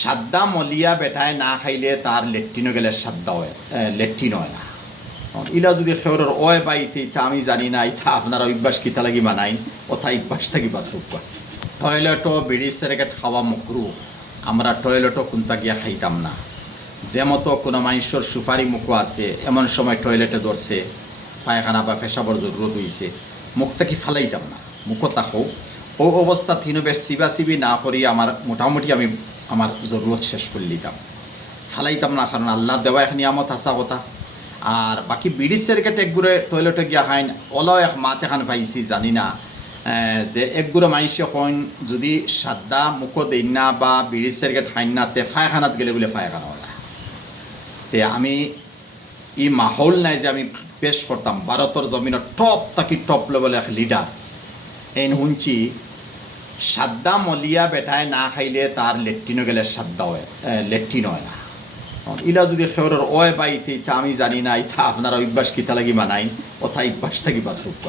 সাদ্দা মলিয়া বেটায় না খাইলে তার লেট্রিনও গেলে সাদ্দা হয় লেট্রিন হয় না। ইলা যদি খেওরের অয় বা ইতে, ইতা আমি জানি না ইথা আপনার অভ্যাস কিতা লাগি বানাইন ওথা অভ্যাস থাকি বা সুখ টয়লেটও বিড়ি সেরেকেট খাওয়া মকরু আমরা টয়লেটও কোনটা গিয়া খাইতাম না। যে মতো কোনো মানুষের সুপারি মুখো আছে, এমন সময় টয়লেটে ধরছে পায়খানা বা পেশাবর জরুরত হইছে মুখটা কি ফালাইতাম না মুখও তাকো। ও অবস্থা থিনু বেশ চিবা চিবি না করি আমার মোটামুটি আমি আমার জরুরত শেষ করে লিতাম ফালাইতাম না, কারণ আল্লাহ দেওয়া এক নিয়ামত আসা কথা আর বাকি বিড়ি সেরকেট একগুড়ে টয়লেটে গিয়া খাইন ওলাও এক মাত এখান পাইছি, জানি না। যে একগুড়ো মাইসে কইন, যদি সাদা মুখো দেই না বা বিড়ি সেরকেট খাইন না, তে ফায়খানাত গেলে বলে ফায়খানা হয়। তে আমি ই মাহল নাই যে আমি পেশ করতাম ভারতের জমিনের টপ তাকি টপ লেভেল এক লিডার এন শুনছি সাদ্দা মলিয়া বেটায় না খাইলে তার লেট্রিনও গেলে সাদ্দা হয়। লেট্রিন হয় না। ইলা যদি খেওরের অয় বা ইতে আমি জানি না ইথা আপনার অভ্যাস কিতা লাগি মানাই, অথা অভ্যাস থাকি বা সুখ